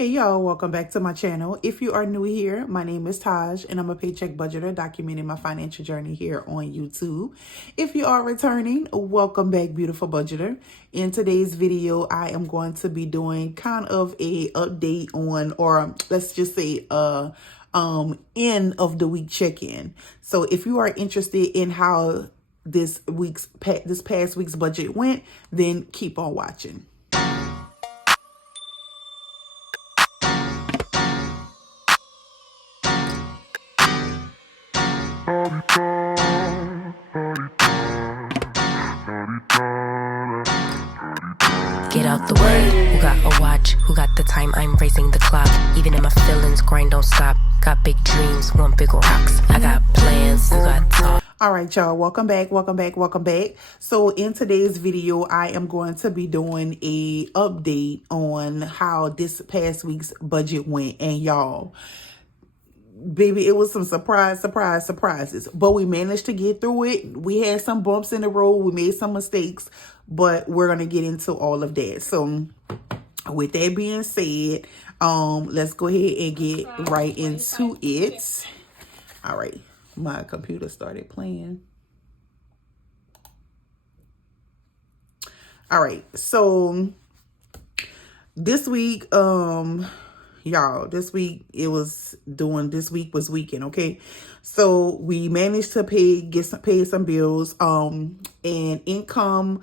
Hey y'all, welcome back to my channel. If you are new here, my name is Taj and I'm a paycheck budgeter documenting my financial journey here on YouTube. If you are returning, welcome back, beautiful budgeter. In today's video, I am going to be doing kind of a update on, or let's just say end of the week check-in. So if you are interested in how this past week's budget went, then keep on watching. Get out the way, who got a watch, who got the time, I'm raising the clock. Even in my feelings, grind don't stop. Got big dreams, want big rocks. I got plans, you got talk. All right, y'all, welcome back. So in today's video, I am going to be doing a update on how this past week's budget went. And y'all, baby, it was some surprises, but we managed to get through it. We had some bumps in the road, we made some mistakes, but we're gonna get into all of that. So with that being said, let's go ahead and get right into it. All right, my computer started playing. All right, so this week, y'all, this week was weekend. Okay, so we managed to pay some bills, and income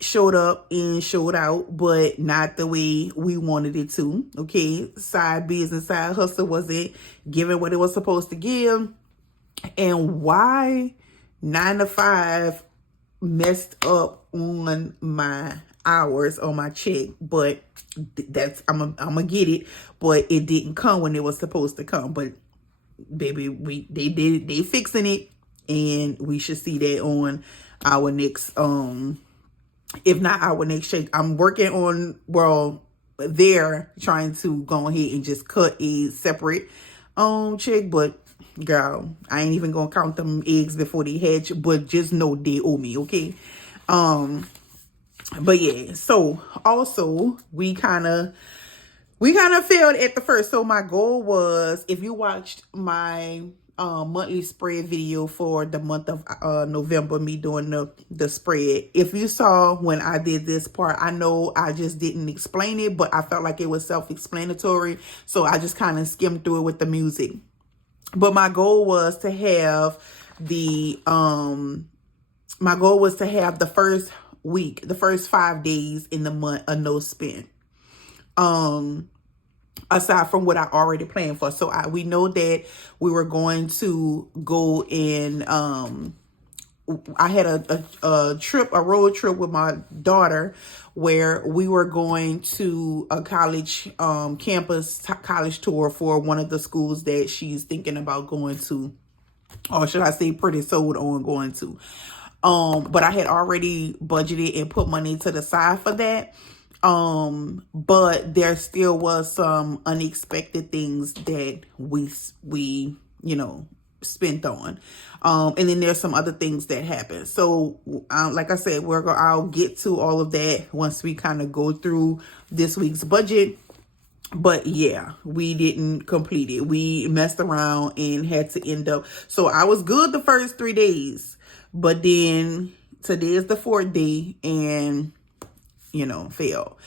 showed up and showed out, but not the way we wanted it to. Okay, side business, side hustle wasn't giving what it was supposed to give. And why 9 to 5 messed up on my hours on my check, but that's I'm gonna get it, but it didn't come when it was supposed to come. But baby, they fixing it, and we should see that on our next if not our next check. I'm working on, well, they're trying to go ahead and just cut a separate check, but girl, I ain't even gonna count them eggs before they hatch, but just know they owe me. Okay, but yeah, so also we kind of failed at the first. So my goal was, if you watched my monthly spread video for the month of November, me doing the spread, if you saw when I did this part, I know I just didn't explain it, but I felt like it was self-explanatory, so I just kind of skimmed through it with the music. But my goal was to have the first week, the first 5 days in the month, a no spend, aside from what I already planned for. So we know that we were going to go in, I had a road trip with my daughter where we were going to a college college tour for one of the schools that she's thinking about going to, or should I say pretty sold on going to. But I had already budgeted and put money to the side for that. But there still was some unexpected things that we spent on. And then there's some other things that happened. So, like I said, I'll get to all of that once we kind of go through this week's budget. But yeah, we didn't complete it. We messed around and had to end up. So I was good the first 3 days, but then today is the 4th day and fail.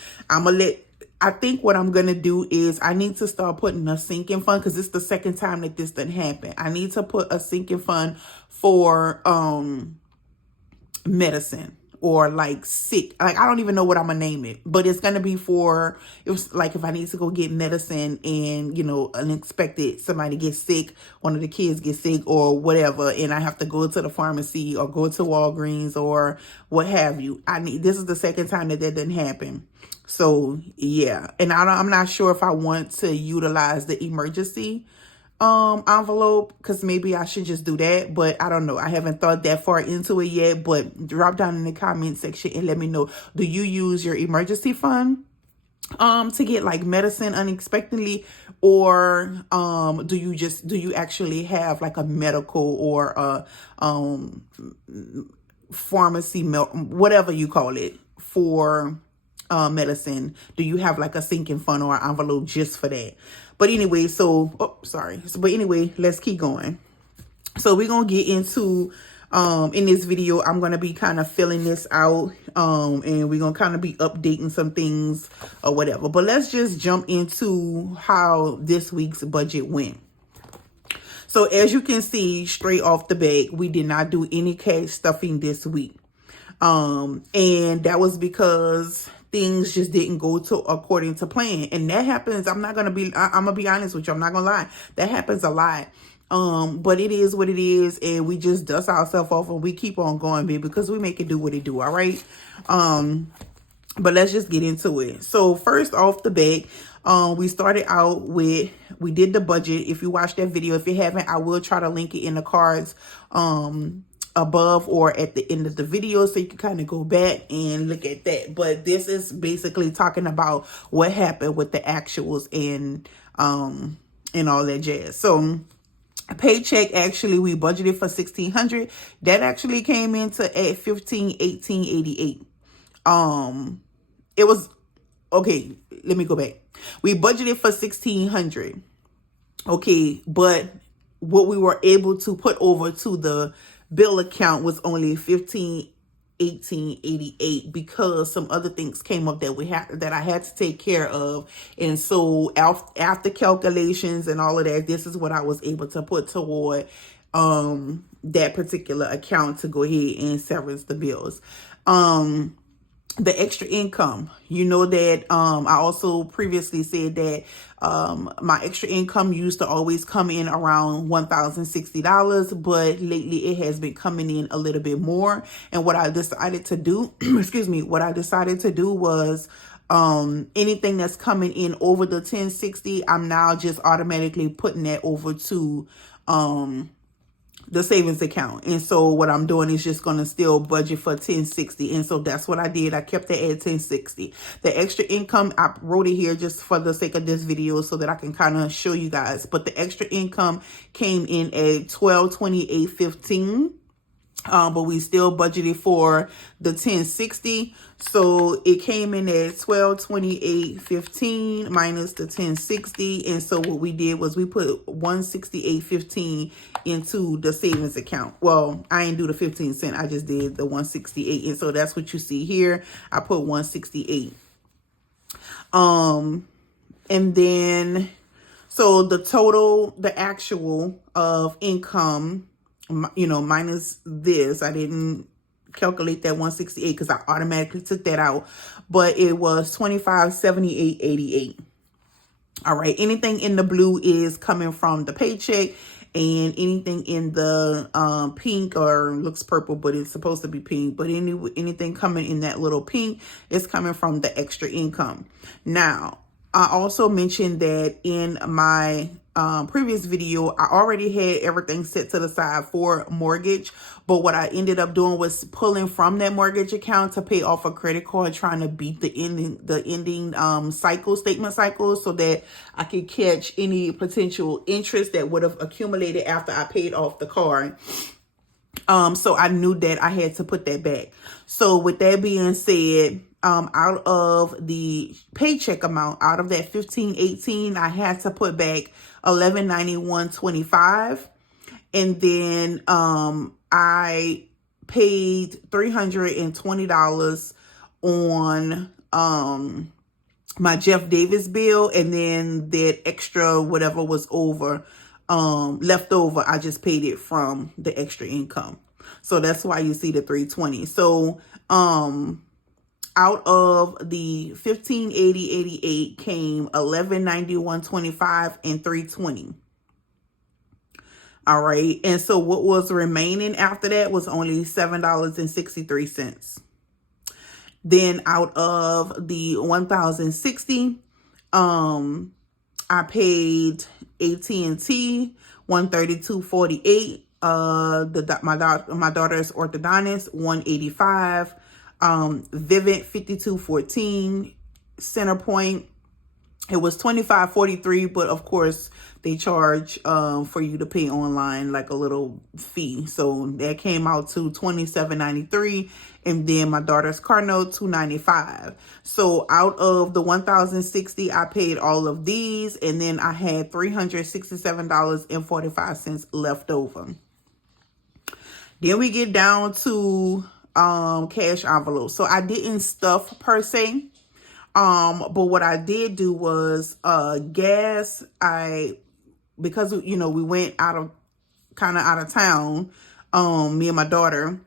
I think what I'm going to do is I need to start putting a sinking fund, because it's the second time that this didn't happen. I need to put a sinking fund for medicine, or like sick. Like, I don't even know what I'm going to name it, but it's going to be for, if I need to go get medicine and, unexpected, somebody gets sick, one of the kids gets sick or whatever, and I have to go to the pharmacy or go to Walgreens or what have you. This is the second time that didn't happen. So yeah, and I'm not sure if I want to utilize the emergency envelope, because maybe I should just do that, but I don't know. I haven't thought that far into it yet. But drop down in the comment section and let me know, do you use your emergency fund to get like medicine unexpectedly, or do you actually have like a medical or a pharmacy, whatever you call it, for medicine? Do you have like a sinking fund or an envelope just for that? But anyway, but anyway, let's keep going. So we're gonna get into in this video, I'm gonna be kind of filling this out, and we're gonna kind of be updating some things or whatever. But let's just jump into how this week's budget went. So as you can see straight off the bat, we did not do any cash stuffing this week. And that was because things just didn't go to according to plan. And that happens. I'm gonna be honest with you. I'm not gonna lie. That happens a lot. But it is what it is, and we just dust ourselves off and we keep on going, baby, because we make it do what it do. All right. But let's just get into it. So first off the bat, we started out with, we did the budget. If you watched that video, if you haven't, I will try to link it in the cards above or at the end of the video, so you can kind of go back and look at that. But this is basically talking about what happened with the actuals and all that jazz. So paycheck, actually we budgeted for $1,600. That actually came into at $1,518.88. It was okay. Let me go back. We budgeted for $1,600. Okay, but what we were able to put over to the bill account was only $1,518.88 because some other things came up that I had to take care of. And so after calculations and all of that, this is what I was able to put toward that particular account to go ahead and service the bills. The extra income, you know that I also previously said that my extra income used to always come in around $1,060, but lately it has been coming in a little bit more. And what I decided to do, what I decided to do was anything that's coming in over the 1060, I'm now just automatically putting that over to the savings account. And so what I'm doing is just going to still budget for 1060. And so that's what I did. I kept it at 1060. The extra income, I wrote it here just for the sake of this video so that I can kind of show you guys. But the extra income came in at $1,228.15. But we still budgeted for the 1060. So it came in at $1,228.15 minus the 1060. And so what we did was we put $168.15 into the savings account. Well, I didn't do the 15 cent. I just did the 168. And so that's what you see here. I put 168. And then, so the actual of income, you know, minus this, I didn't calculate that 168 because I automatically took that out, but it was $2578.88. All right, anything in the blue is coming from the paycheck, and anything in the pink, or looks purple but it's supposed to be pink, but anything coming in that little pink is coming from the extra income. Now I also mentioned that in my previous video, I already had everything set to the side for mortgage, but what I ended up doing was pulling from that mortgage account to pay off a credit card, trying to beat the ending statement cycle, so that I could catch any potential interest that would have accumulated after I paid off the card. So I knew that I had to put that back. So with that being said, out of the paycheck amount, out of that $1,518, I had to put back $1,191.25, and then I paid $320 on my Jeff Davis bill, and then that extra whatever was left over, I just paid it from the extra income. So that's why you see the $320. So out of the $1,580.88 came $1,191.25 and $320. All right. And so what was remaining after that was only $7.63. Then out of the $1,060, I paid AT&T $132.48. My daughter's orthodontist $185. Vivint $52.14. Centerpoint, it was $25.43, but of course they charge for you to pay online, like a little fee. So that came out to $27.93, and then my daughter's car note $295. So out of the $1,060, I paid all of these, and then I had $367.45 left over. Then we get down to cash envelopes. So I didn't stuff per se. But what I did do was gas. Because we went kind of out of town, me and my daughter,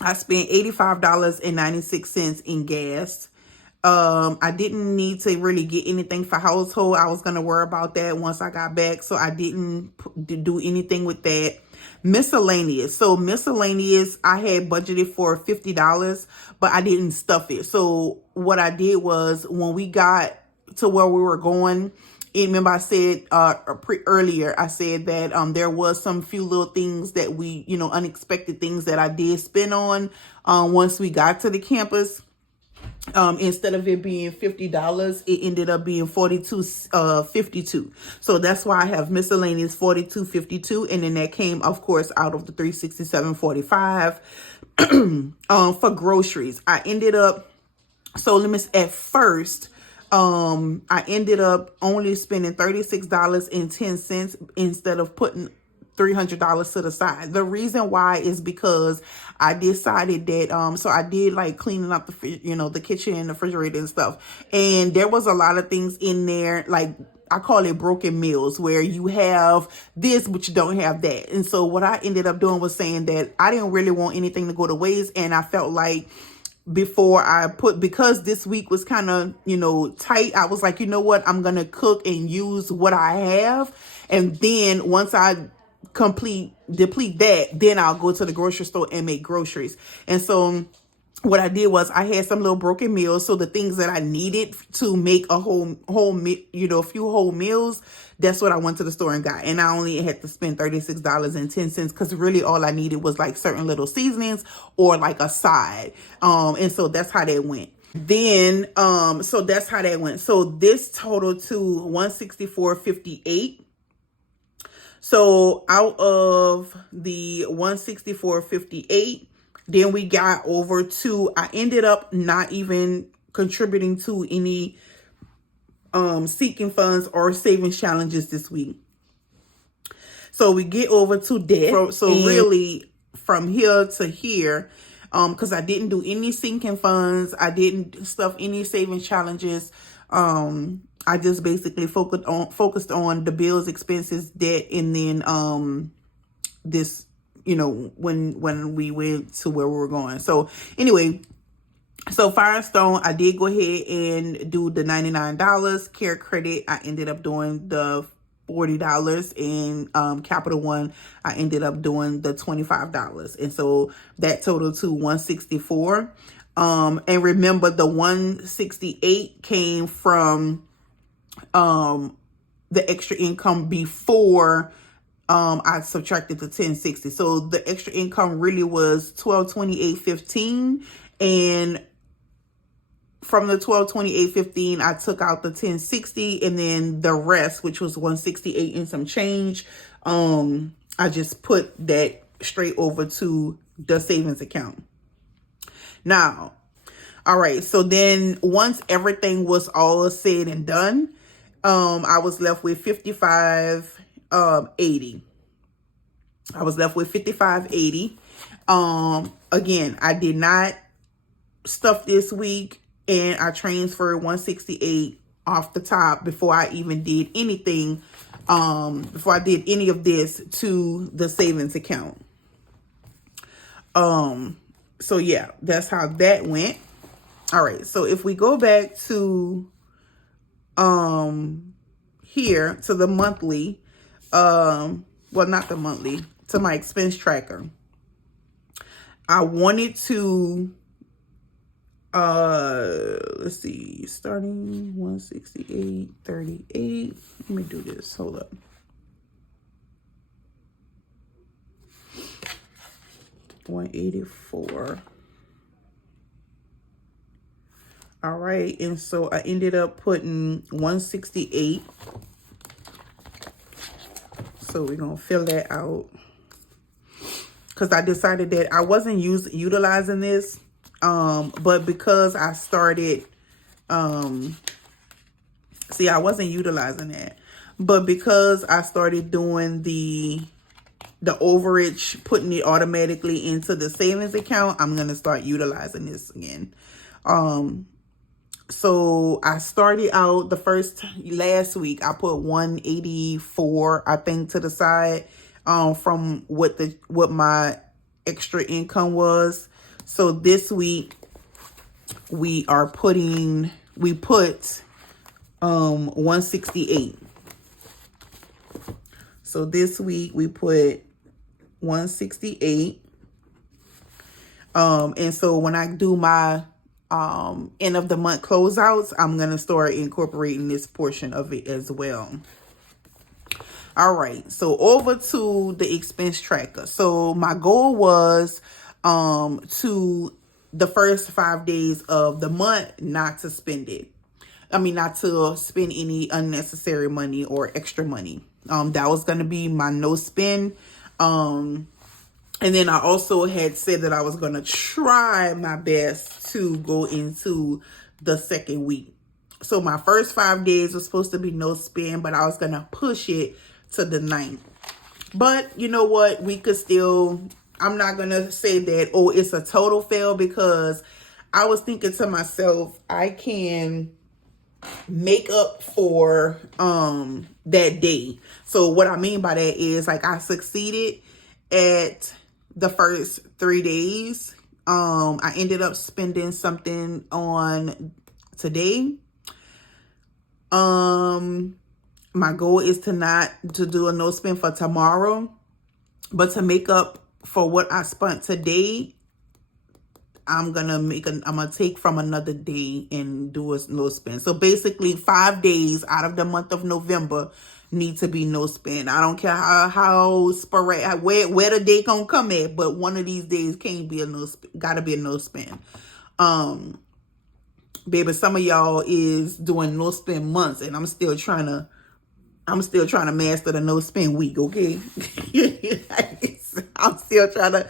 I spent $85.96 in gas. I didn't need to really get anything for household. I was gonna worry about that once I got back, so I didn't do anything with that. Miscellaneous. So miscellaneous, I had budgeted for $50, but I didn't stuff it. So what I did was, when we got to where we were going, remember I said earlier, I said that there was some few little things that we, unexpected things that I did spend on once we got to the campus. Instead of it being $50, it ended up being $42.52. So that's why I have miscellaneous $42.52, and then that came, of course, out of the $367.45. For groceries, I ended up, at first, I ended up only spending $36.10 instead of putting $300 to the side. The reason why is because I decided that so I did like cleaning up the kitchen and the refrigerator and stuff, and there was a lot of things in there, like I call it broken meals, where you have this but you don't have that. And so what I ended up doing was saying that I didn't really want anything to go to waste, and I felt like because this week was kind of tight, I was like, you know what, I'm gonna cook and use what I have, and then once I deplete that, then I'll go to the grocery store and make groceries. And so what I did was I had some little broken meals. So the things that I needed to make a whole a few whole meals, that's what I went to the store and got. And I only had to spend $36.10, because really all I needed was like certain little seasonings or like a side. And so that's how that went. Then so that's how that went. So this totaled to $164.58. So out of the $164.58, then we got over to, I ended up not even contributing to any seeking funds or savings challenges this week. So we get over to debt. So really from here to here, because I didn't do any sinking funds, I didn't stuff any savings challenges. I just basically focused on the bills, expenses, debt, and then this, when we went to where we were going. So anyway, so Firestone, I did go ahead and do the $99. Care Credit, I ended up doing the $40, and Capital One, I ended up doing the $25. And so that totaled to $164. And remember, the $168 came from the extra income before I subtracted the $1060. So the extra income really was $1228.15, and from the $1228.15, I took out the $1060, and then the rest, which was $168 and some change, I just put that straight over to the savings account. Now, all right, so then once everything was all said and done, I was left with $55.80. I was left with $55.80. Again, I did not stuff this week, and I transferred $168 off the top before I even did anything, before I did any of this to the savings account. So yeah, that's how that went. All right, so if we go back to here to the monthly, well, not the monthly, to my expense tracker, I wanted to let's see, starting 168.38. Let me do this, hold up. $184. All right, and so I ended up putting 168 So we're gonna fill that out, because I decided that I wasn't utilizing this, but because I started, see, I wasn't utilizing that, but because I started doing the overage, putting it automatically into the savings account, I'm gonna start utilizing this again. So I started out last week, I put 184, I think, to the side, from what my extra income was. So this week we put 168. So this week we put 168. And so when I do my end of the month closeouts, I'm going to start incorporating this portion of it as well. All right, so over to the expense tracker. So my goal was to the first 5 days of the month not to spend it. I mean, not to spend any unnecessary money or extra money. That was going to be my no spend. And then I also had said that I was going to try my best to go into the second week. So my first 5 days was supposed to be no spend, but I was going to push it to the 9th. But you know what? We could still, I'm not going to say that, oh, it's a total fail, because I was thinking to myself, I can make up for that day. So what I mean by that is, like, I succeeded at the first 3 days. I ended up spending something on today. My goal is to do a no spend for tomorrow, but to make up for what I spent today, I'm gonna take from another day and do a no spend. So basically 5 days out of the month of November need to be no spend. I don't care how sporadic, where the day gonna come at, but one of these days can't be a no spend, gotta be a no spend. Baby, some of y'all is doing no spend months, and I'm still trying to master the no spend week, okay? I'm still trying to,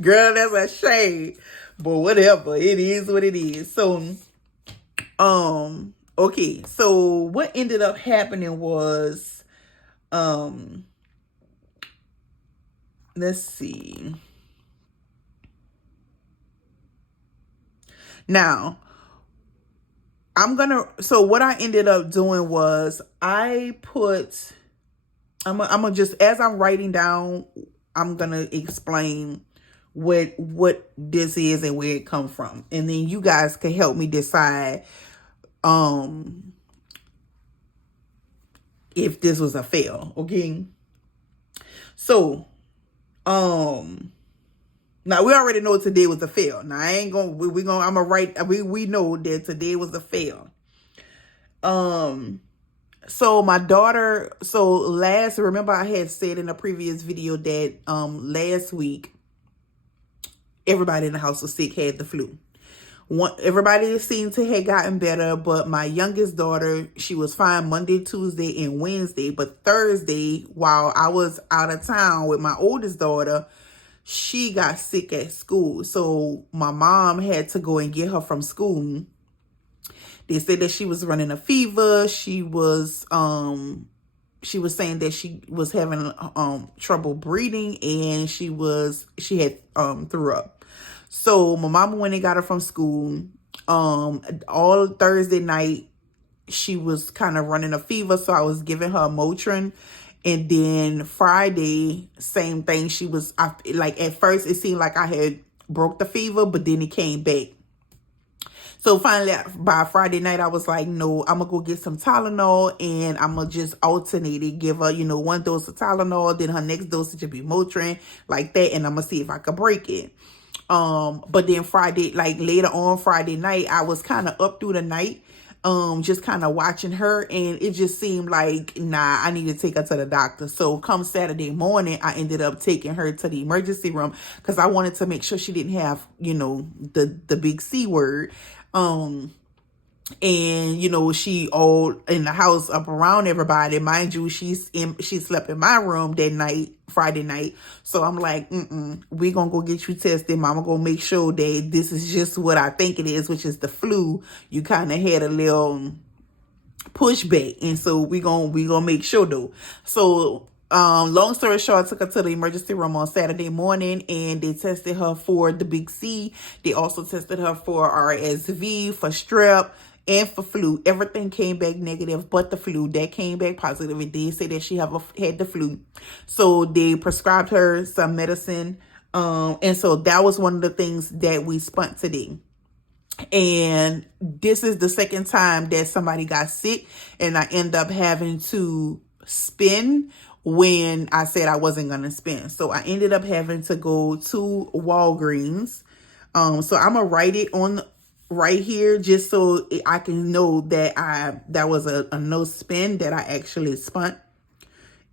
girl, that's a shame. But whatever, it is what it is. So, okay, so what ended up happening was, let's see. Now, so what I ended up doing was I'm gonna just, as I'm writing down, I'm gonna explain what this is and where it comes from. And then you guys can help me decide if this was a fail, okay? So, now we already know today was a fail. Now I ain't gonna, we know that today was a fail. So my daughter, remember I had said in a previous video that last week everybody in the house was sick, had the flu. Everybody seemed to have gotten better, but my youngest daughter, she was fine Monday, Tuesday, and Wednesday. But Thursday, while I was out of town with my oldest daughter, she got sick at school. So my mom had to go and get her from school. They said that she was running a fever. She was saying that she was having trouble breathing, and she had threw up. So my mama went and got her from school. All Thursday night, she was kind of running a fever, so I was giving her Motrin. And then Friday, same thing. Like, at first it seemed like I had broke the fever, but then it came back. So finally, by Friday night, I was like, no, I'm going to go get some Tylenol, and I'm going to just alternate it. Give her, one dose of Tylenol, then her next dosage will be Motrin, like that. And I'm going to see if I could break it. But then Friday, like later on Friday night, I was kind of up through the night, just kind of watching her, and it just seemed like, nah, I need to take her to the doctor. So come Saturday morning, I ended up taking her to the emergency room, because I wanted to make sure she didn't have, the big C word. And she all in the house up around everybody. Mind you, she slept in my room that night, Friday night. So I'm like, we gonna go get you tested. Mama gonna make sure that this is just what I think it is, which is the flu. You kind of had a little pushback, and so we gonna make sure though. So long story short, I took her to the emergency room on Saturday morning, and they tested her for the big C. They also tested her for RSV, for strep, and for flu. Everything came back negative, but the flu that came back positive. It did say that she had the flu, so they prescribed her some medicine. And so that was one of the things that we spent today. And this is the second time that somebody got sick, and I end up having to spend when I said I wasn't going to spend. So I ended up having to go to Walgreens. So I'm going to write it on right here just so I can know that that was a no spend, that I actually spent.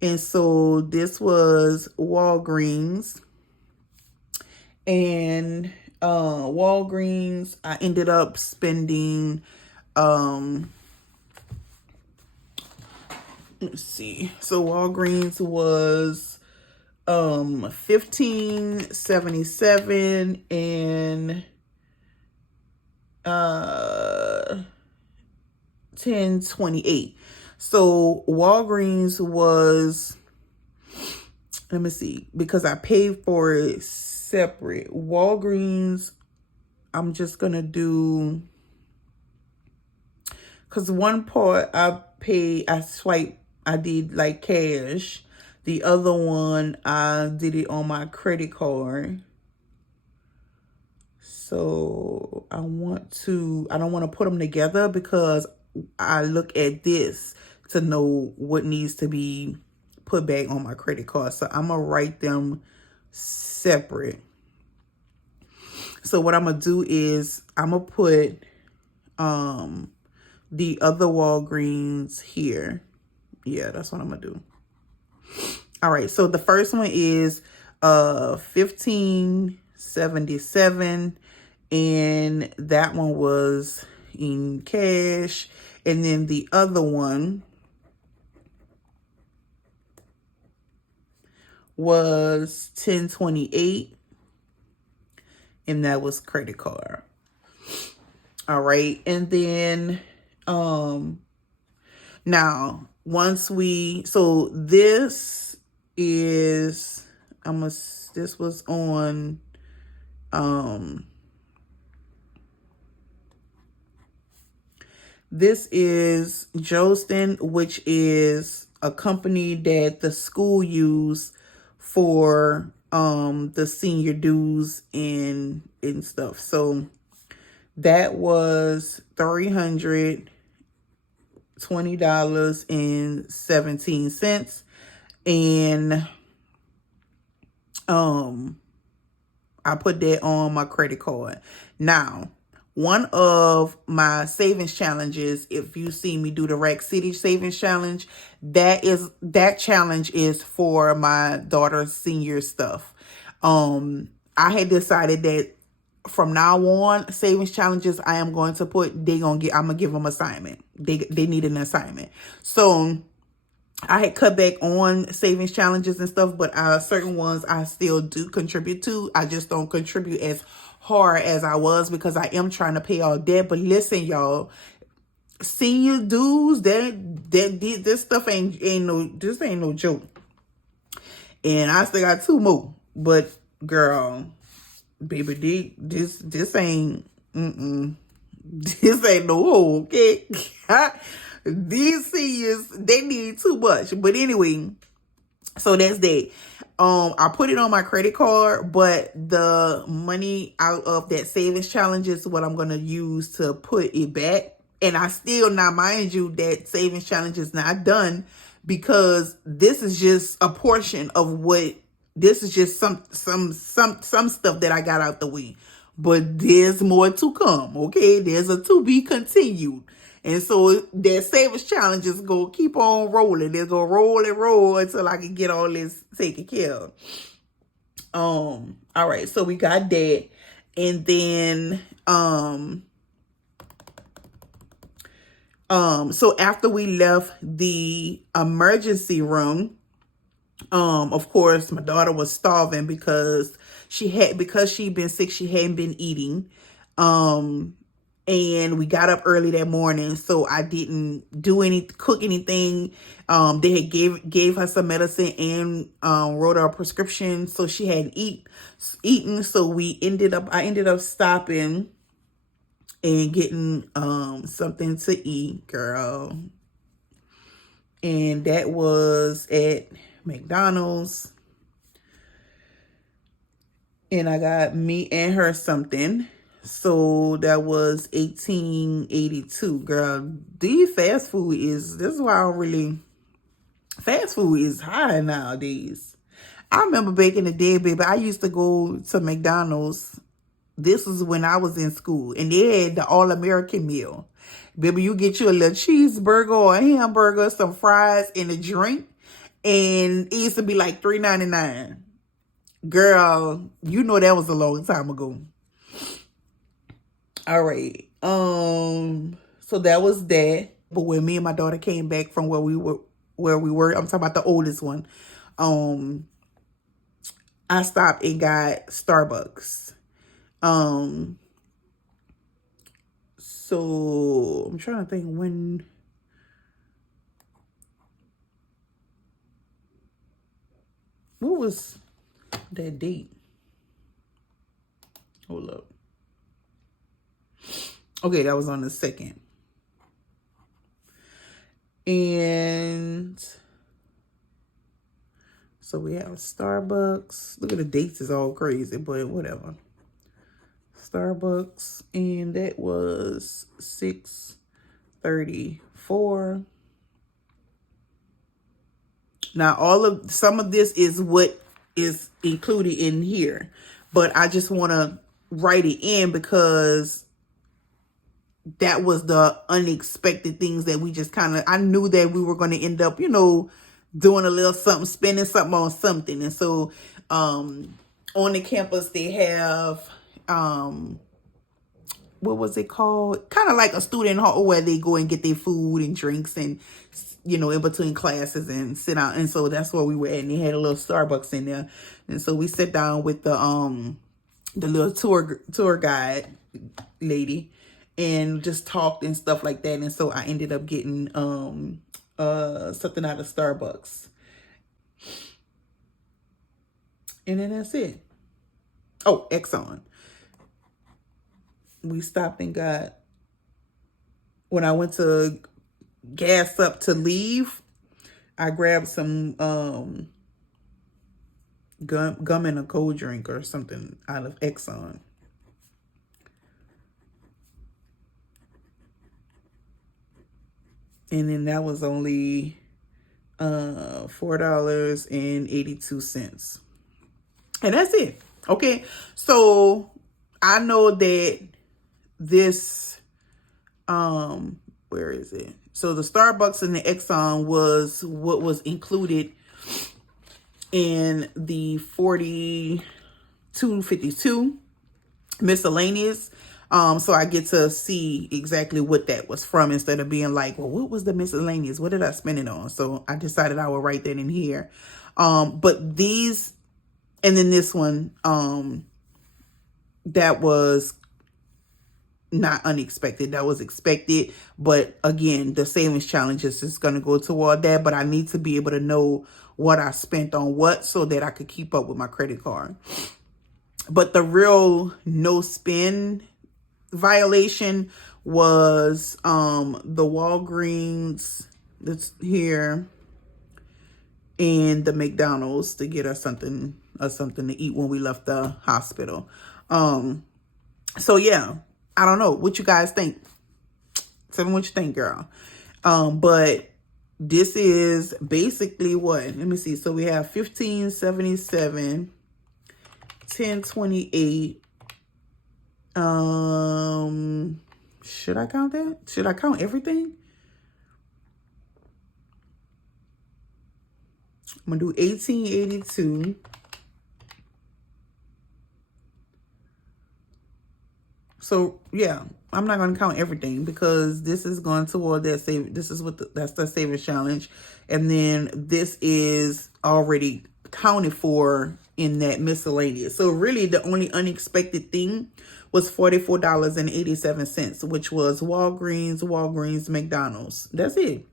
And so this was Walgreens. And Walgreens, I ended up spending let's see. So Walgreens was $15.77 and $10.28. So Walgreens was, let me see, because I paid for it separate. Walgreens, I'm just gonna do, because one part I did like cash. The other one, I did it on my credit card. So I don't want to put them together, because I look at this to know what needs to be put back on my credit card. So I'm going to write them separate. So what I'm going to do is I'm going to put the other Walgreens here. Yeah, that's what I'm going to do. All right. So the first one is $15.77, and that one was in cash. And then the other one was $10.28, and that was credit card. All right. And then now so this is, this was on this is Jostin, which is a company that the school used for the senior dues and stuff. So that was $320.17, and I put that on my credit card. Now, one of my savings challenges, if you see me do the Rack City savings challenge, that challenge is for my daughter's senior stuff. I had decided that from now on, savings challenges, I am going to put, I'm gonna give them assignment. They need an assignment. So I had cut back on savings challenges and stuff, but certain ones I still do contribute to. I just don't contribute as hard as I was, because I am trying to pay all debt. But listen, y'all, senior dues, this stuff ain't no joke. And I still got 2 more. But girl, baby, this ain't this ain't no hole, okay? These seniors, they need too much. But anyway, so that's that. I put it on my credit card, but the money out of that savings challenge is what I'm going to use to put it back. And I still, now mind you, that savings challenge is not done, because this is just a portion of this is just some stuff that I got out the way. But there's more to come, okay? There's a to be continued. And so that savings challenge is going to keep on rolling. It's going to roll and roll until I can get all this taken care of. All right. So we got that. And then, So after we left the emergency room, of course, my daughter was starving because she'd been sick, she hadn't been eating. And we got up early that morning, so I didn't cook anything. They had gave her some medicine and wrote her a prescription, so she hadn't eaten. So I ended up stopping and getting something to eat, girl. And that was at McDonald's. And I got me and her something. So that was $18.82. Girl, fast food is high nowadays. I remember back in the day, baby, I used to go to McDonald's. This was when I was in school, and they had the all-American meal. Baby, you get you a little cheeseburger or a hamburger, some fries, and a drink. And it used to be like $3.99. Girl, you know that was a long time ago. All right. So that was that. But when me and my daughter came back from where we were, I'm talking about the oldest one. I stopped and got Starbucks. So I'm trying to think when. What was that date? Hold up. Okay, that was on the 2nd. And so we have Starbucks. Look at the dates, is all crazy, but whatever. Starbucks, and that was 6:34. Now, some of this is what is included in here, but I just want to write it in because that was the unexpected things that we just I knew that we were going to end up, doing a little something, spending something on something. And so, on the campus, they have, what was it called? Kind of like a student hall where they go and get their food and drinks and, in between classes and sit out. And so that's where we were at. And they had a little Starbucks in there. And so we sat down with the little tour guide lady and just talked and stuff like that. And so I ended up getting something out of Starbucks. And then that's it. Oh, Exxon. We stopped and when I went to gas up to leave, I grabbed some gum and a cold drink or something out of Exxon. And then that was only $4.82. And that's it. Okay. So I know that this, where is it? So the Starbucks and the Exxon was what was included in the $42.52 miscellaneous. So I get to see exactly what that was from instead of being like, well, what was the miscellaneous? What did I spend it on? So I decided I would write that in here. But these, and then this one, that was not unexpected. That was expected. But again, the savings challenges is going to go toward that. But I need to be able to know what I spent on what so that I could keep up with my credit card. But the real no spend violation was the Walgreens that's here and the McDonald's to get us something to eat when we left the hospital. So yeah, I don't know what you guys think. Tell me what you think, girl. But this is basically what, let me see. So we have 1577, 1028. Should I count that? Should I count everything? I'm gonna do 1882. So yeah, I'm not going to count everything because this is going toward that save. This is what that's the savings challenge. And then this is already counted for in that miscellaneous. So really the only unexpected thing was $44.87, which was Walgreens, McDonald's. That's it.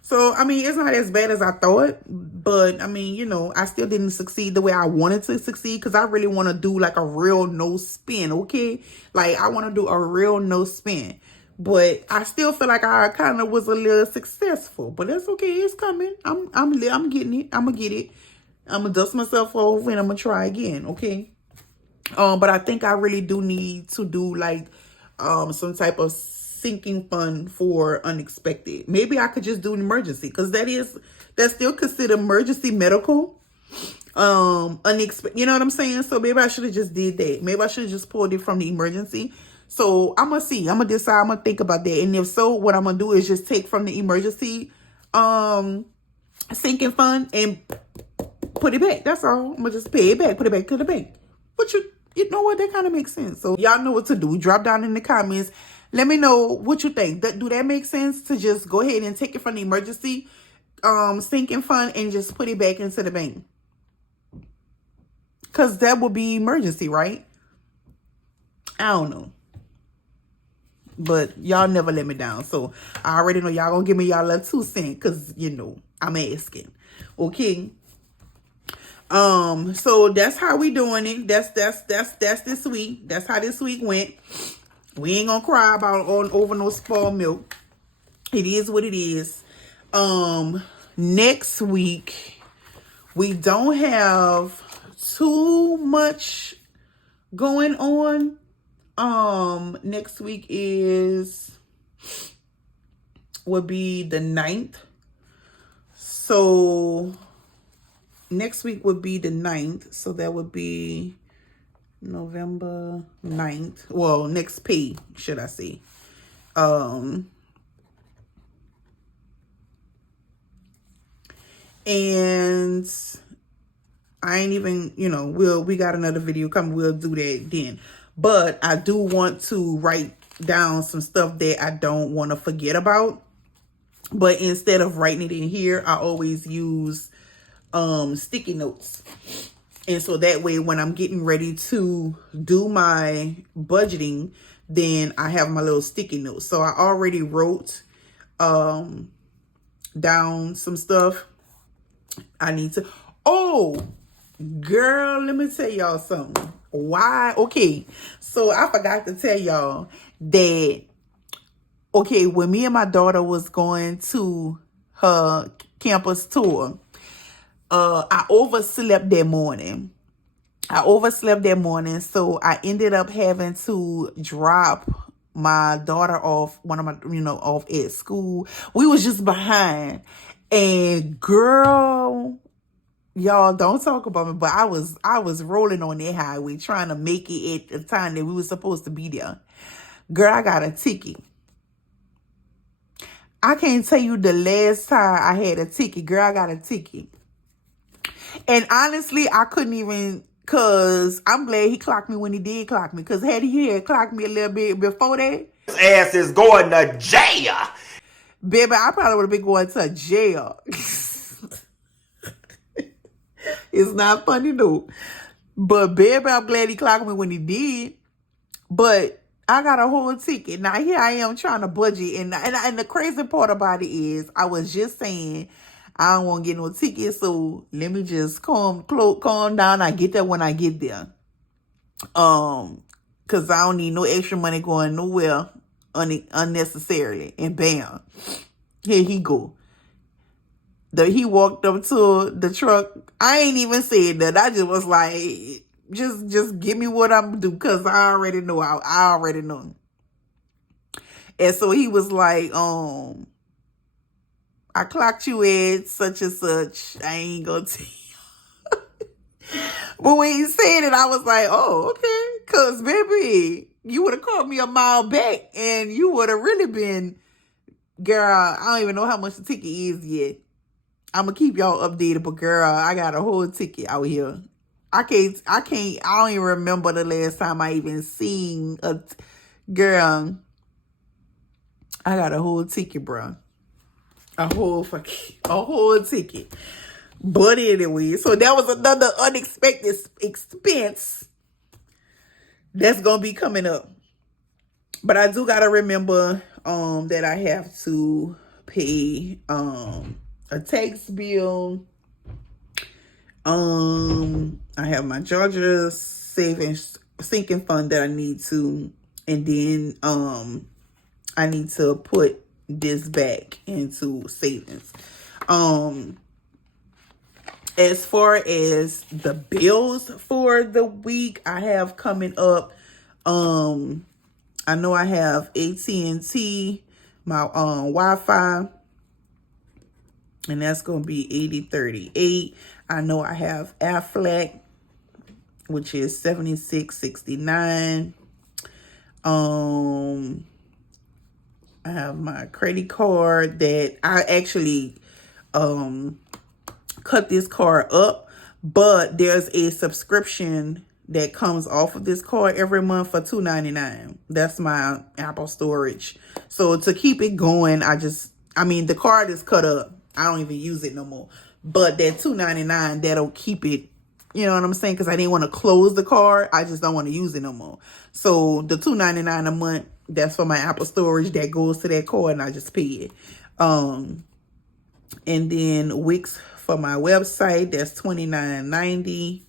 So, I mean, it's not as bad as I thought, but I mean, you know, I still didn't succeed the way I wanted to succeed because I really want to do like a real no spin, okay? Like, I want to do a real no spin, but I still feel like I kind of was a little successful, but that's okay. It's coming. I'm getting it. I'm gonna get it. I'm gonna dust myself off and I'm gonna try again, okay? But I think I really do need to do like some type of sinking fund for unexpected. Maybe I could just do an emergency because that's still considered emergency medical. Unexpected, you know what I'm saying? So maybe I should have just did that. Maybe I should have just pulled it from the emergency. So I'm gonna see. I'm gonna decide. I'm gonna think about that. And if so, what I'm gonna do is just take from the emergency sinking fund and put it back. That's all. I'm gonna just pay it back, put it back to the bank. But you know what? That kind of makes sense. So y'all know what to do. Drop down in the comments. Let me know what you think. Do that make sense to just go ahead and take it from the emergency sinking fund and just put it back into the bank? Because that would be emergency, right? I don't know. But y'all never let me down. So I already know y'all gonna give me y'all little 2 cents because, you know, I'm asking. Okay. So that's how we doing it. That's this week. That's how this week went. We ain't gonna cry about over no spoiled milk. It is what it is. Next week we don't have too much going on. Next week would be the 9th. So next week would be the 9th. So that would be November 9th. Well, next pay, should I say. And I ain't even, you know, we got another video coming. We'll do that then. But I do want to write down some stuff that I don't want to forget about. But instead of writing it in here, I always use sticky notes. And so that way when I'm getting ready to do my budgeting, then I have my little sticky notes. So I already wrote down some stuff I need to. Oh, girl, let me tell y'all something. Why? Okay, so I forgot to tell y'all that, okay, when me and my daughter was going to her campus tour, I overslept that morning. So I ended up having to drop my daughter off, off at school. We was just behind. And girl, y'all don't talk about me, but I was rolling on that highway trying to make it at the time that we were supposed to be there. Girl, I got a ticket. I can't tell you the last time I had a ticket. Girl, I got a ticket. And honestly, I couldn't even, because I'm glad he clocked me when he did clock me. Because had he had clocked me a little bit before that, his ass is going to jail. Baby, I probably would have been going to jail. It's not funny though. But baby, I'm glad he clocked me when he did. But I got a whole ticket. Now here I am trying to budget. And the crazy part about it is I was just saying I don't want to get no ticket. So let me just calm down. I get that when I get there. Because I don't need no extra money going nowhere unnecessarily. And bam, here he go. He walked up to the truck. I ain't even said that. I just was like, just give me what I'm gonna do, because I already know. I already know. And so he was like, I clocked you at such and such. I ain't gonna tell you. But when he said it, I was like, oh, okay. Because, baby, you would have called me a mile back and you would have really been, girl, I don't even know how much the ticket is yet. I'm going to keep y'all updated, but girl, I got a whole ticket out here. I don't even remember the last time I even seen Girl, I got a whole ticket, bro. A whole ticket. But anyway, so that was another unexpected expense that's gonna be coming up. But I do gotta remember that I have to pay a tax bill. I have my Georgia savings sinking fund that I need to, and then I need to put this back into savings. As far as the bills for the week I have coming up, I know I have AT&T, my Wi-Fi, and that's going to be $80.38. I know I have Aflac, which is $76.69. I have my credit card that I actually cut this card up, but there's a subscription that comes off of this card every month for $2.99. That's my Apple storage. So to keep it going, the card is cut up. I don't even use it no more. But that $2.99, that'll keep it, you know what I'm saying? Because I didn't want to close the card. I just don't want to use it no more. So the $2.99 a month, that's for my Apple storage that goes to that card, and I just pay it. And then Wix for my website, that's $29.90.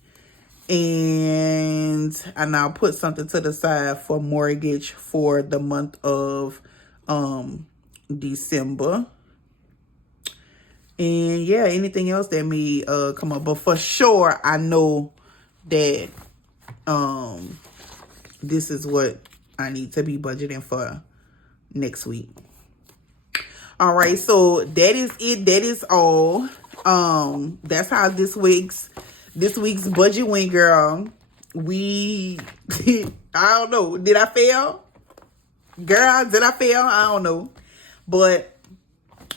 And I'll put something to the side for mortgage for the month of December. And yeah, anything else that may come up. But for sure, I know that this is what I need to be budgeting for next week. All right, so that is it. That is all. That's how this week's budget went, girl. I don't know. Did I fail? Girl, did I fail? I don't know. But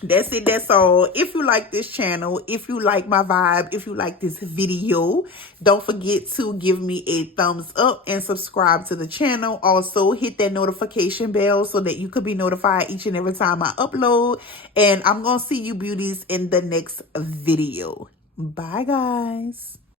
that's it. That's all. If you like this channel, if you like my vibe, if you like this video, don't forget to give me a thumbs up and subscribe to the channel. Also, hit that notification bell so that you could be notified each and every time I upload. And I'm going to see you beauties in the next video. Bye, guys.